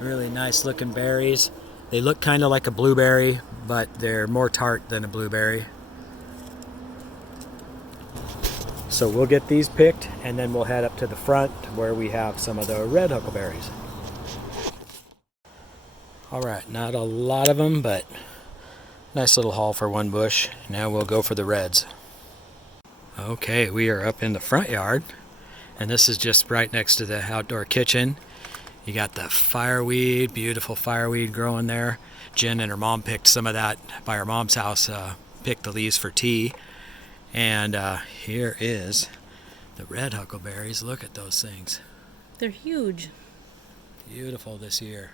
Really nice looking berries. They look kind of like a blueberry, but they're more tart than a blueberry. So we'll get these picked and then we'll head up to the front where we have some of the red huckleberries. All right, not a lot of them, but nice little haul for one bush. Now we'll go for the reds. Okay, we are up in the front yard, and this is just right next to the outdoor kitchen. You got the fireweed, beautiful fireweed growing there. Jen and her mom picked some of that by her mom's house, picked the leaves for tea. And here is the red huckleberries. Look at those things. They're huge. Beautiful this year.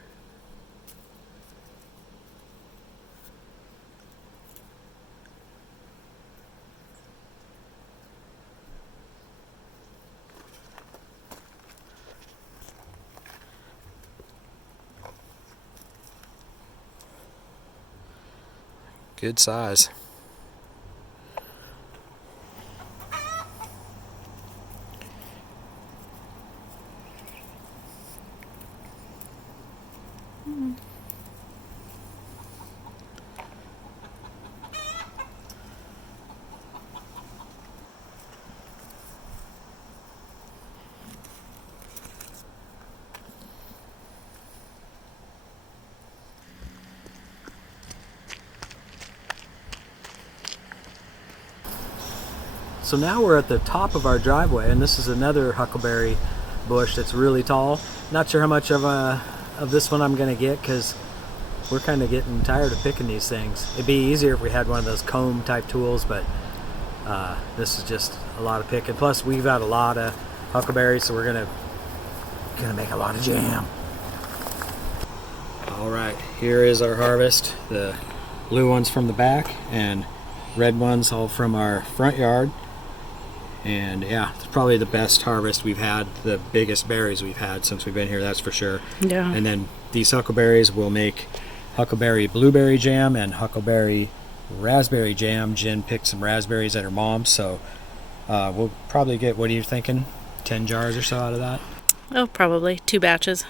Good size. So now we're at the top of our driveway, and this is another huckleberry bush that's really tall. Not sure how much of this one I'm going to get because we're kind of getting tired of picking these things. It'd be easier if we had one of those comb type tools, but this is just a lot of picking. Plus we've got a lot of huckleberries, so we're gonna make a lot of jam. All right, here is our harvest. The blue ones from the back and red ones all from our front yard. And yeah, it's probably the best harvest we've had, the biggest berries we've had since we've been here, that's for sure. Yeah. And then these huckleberries will make huckleberry blueberry jam and huckleberry raspberry jam. Jen picked some raspberries at her mom's, so we'll probably get, what are you thinking, 10 jars or so out of that? Oh, probably 2 batches.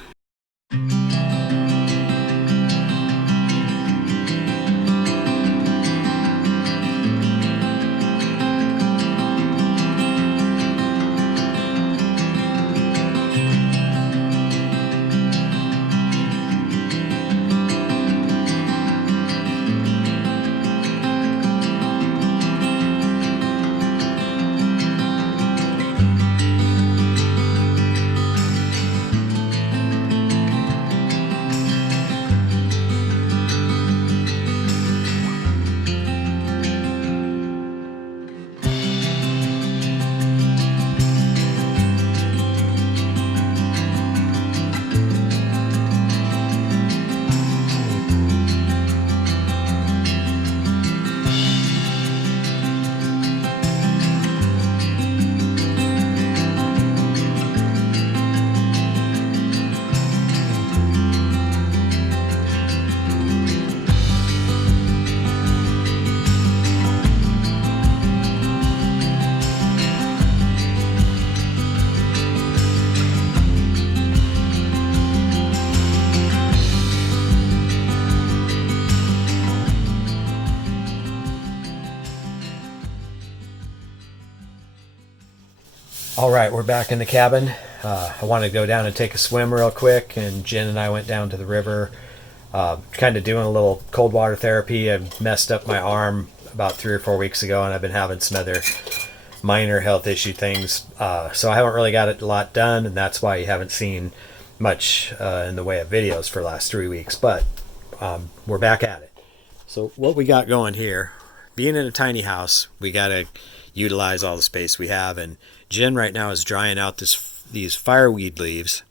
All right, we're back in the cabin. I wanted to go down and take a swim real quick, and Jen and I went down to the river, kind of doing a little cold water therapy. I messed up my arm about 3 or 4 weeks ago, and I've been having some other minor health issue things. So I haven't really got a lot done, and that's why you haven't seen much in the way of videos for the last 3 weeks. But we're back at it. So what we got going here, being in a tiny house, we got to utilize all the space we have, and Jen right now is drying out these fireweed leaves,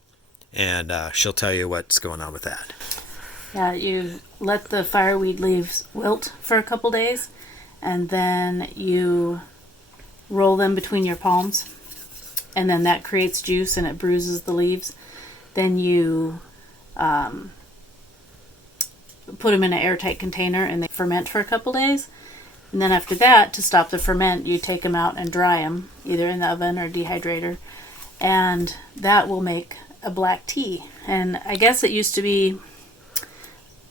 and she'll tell you what's going on with that. Yeah, you let the fireweed leaves wilt for a couple days, and then you roll them between your palms, and then that creates juice and it bruises the leaves. Then you put them in an airtight container and they ferment for a couple days. And then after that, to stop the ferment, you take them out and dry them, either in the oven or dehydrator. And that will make a black tea. And I guess it used to be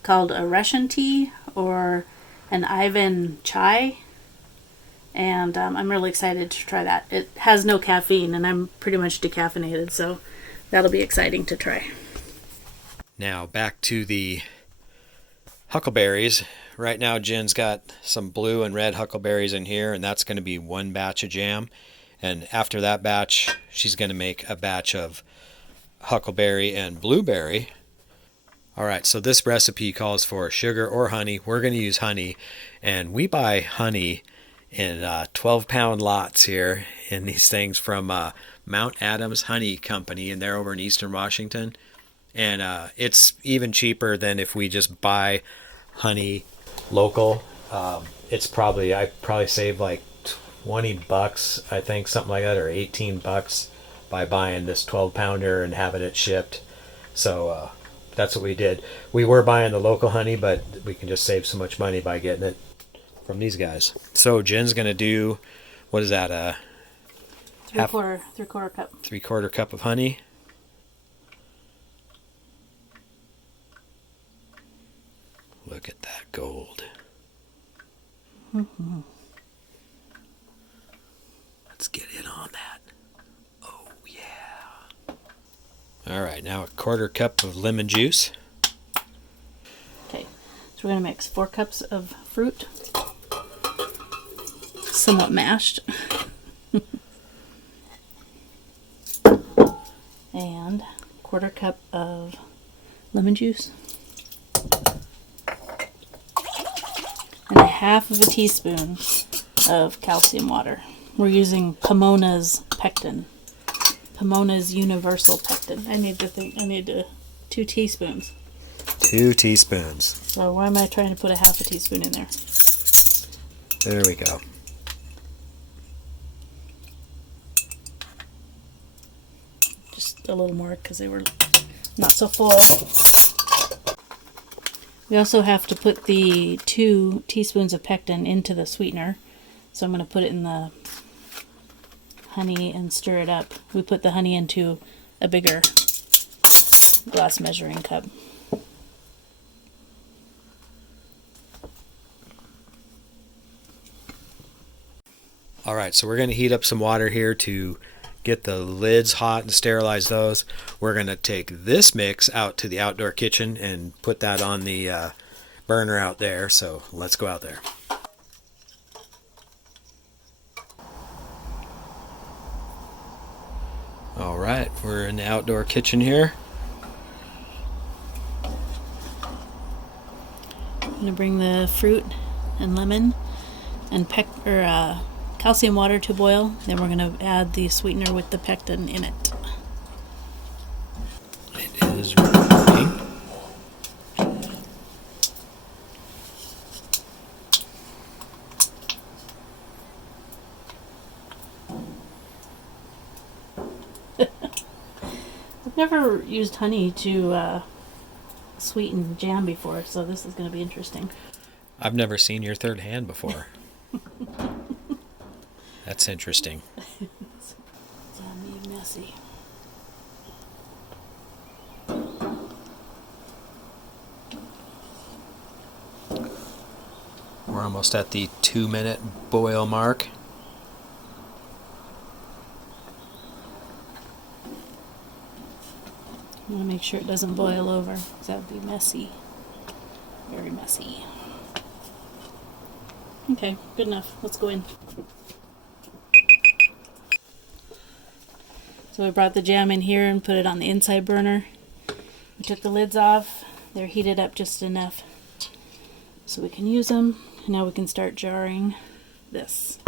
called a Russian tea or an Ivan chai. And I'm really excited to try that. It has no caffeine, and I'm pretty much decaffeinated, so that'll be exciting to try. Now back to the huckleberries. Right now Jen's got some blue and red huckleberries in here, and that's going to be one batch of jam. And after that batch, she's going to make a batch of huckleberry and blueberry. Alright, so this recipe calls for sugar or honey. We're going to use honey, and we buy honey in 12-pound lots here in these things from Mount Adams Honey Company, and they're over in Eastern Washington. And it's even cheaper than if we just buy honey local. I probably save like $20, I think, something like that, or $18 by buying this 12-pounder and having it shipped. So that's what we did. We were buying the local honey, but we can just save so much money by getting it from these guys. So Jen's gonna do, what is that? Three-quarter cup. 3/4 cup of honey. Look at that gold. Mm-hmm. Let's get in on that. Oh yeah. All right, now 1/4 cup of lemon juice. Okay, so we're gonna mix 4 cups of fruit, somewhat mashed, and 1/4 cup of lemon juice, and 1/2 of a teaspoon of calcium water. We're using Pomona's pectin. Pomona's universal pectin. I need 2 teaspoons. 2 teaspoons. So why am I trying to put 1/2 a teaspoon in there? There we go. Just a little more because they were not so full. We also have to put the 2 teaspoons of pectin into the sweetener. So I'm going to put it in the honey and stir it up. We put the honey into a bigger glass measuring cup. All right, so we're going to heat up some water here to get the lids hot and sterilize those. We're going to take this mix out to the outdoor kitchen and put that on the burner out there. So let's go out there. All right, we're in the outdoor kitchen here. I'm going to bring the fruit and lemon and calcium water to boil. Then we're going to add the sweetener with the pectin in it. It is working. I've never used honey to sweeten jam before, so this is going to be interesting. I've never seen your third hand before. That's interesting. It's yummy, messy. We're almost at the 2-minute boil mark. I want to make sure it doesn't boil over, because that would be messy. Very messy. Okay, good enough. Let's go in. So we brought the jam in here and put it on the inside burner. We took the lids off. They're heated up just enough so we can use them. And now we can start jarring this.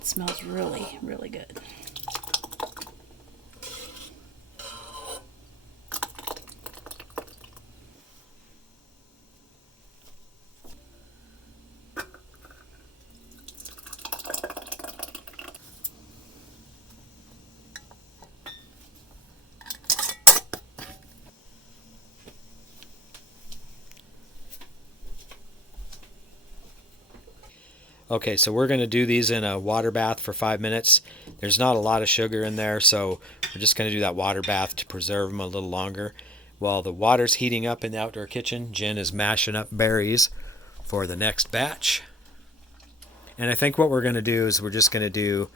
It smells really, really good. Okay, so we're going to do these in a water bath for 5 minutes. There's not a lot of sugar in there, so we're just going to do that water bath to preserve them a little longer. While the water's heating up in the outdoor kitchen, Jen is mashing up berries for the next batch. And I think what we're going to do is we're just going to do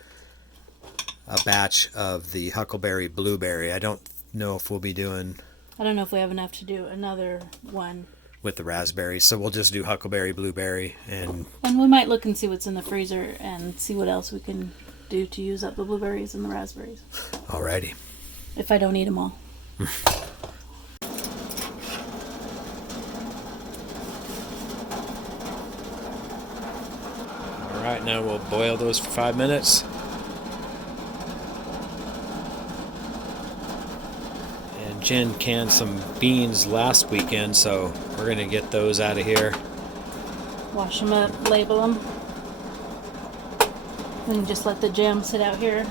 a batch of the huckleberry blueberry. I don't know if we'll be doing... I don't know if we have enough to do another one. With the raspberries, so we'll just do huckleberry, blueberry, and we might look and see what's in the freezer and see what else we can do to use up the blueberries and the raspberries. Alrighty. If I don't eat them all. Alright, now we'll boil those for 5 minutes. Jen canned some beans last weekend, so we're going to get those out of here. Wash them up, label them. We can just let the jam sit out here.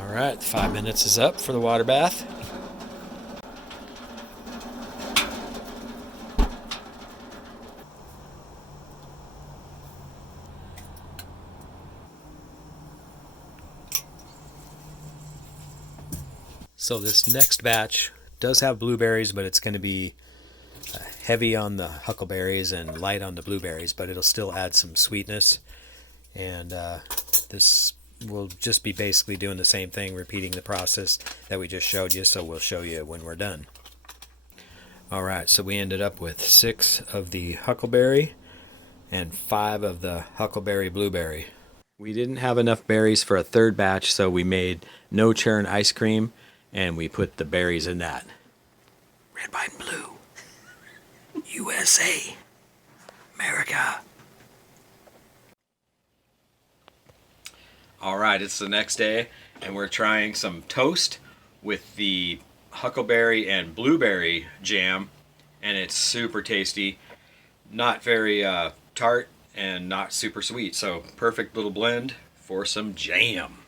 Alright, 5 minutes is up for the water bath. So this next batch does have blueberries, but it's going to be heavy on the huckleberries and light on the blueberries, but it'll still add some sweetness. And this will just be basically doing the same thing, repeating the process that we just showed you, so we'll show you when we're done. Alright, so we ended up with 6 of the huckleberry and 5 of the huckleberry blueberry. We didn't have enough berries for a third batch, so we made no churn ice cream, and we put the berries in that. Red, white, and blue. USA. America. Alright, it's the next day, and we're trying some toast with the huckleberry and blueberry jam, and it's super tasty. Not very tart and not super sweet, so perfect little blend for some jam.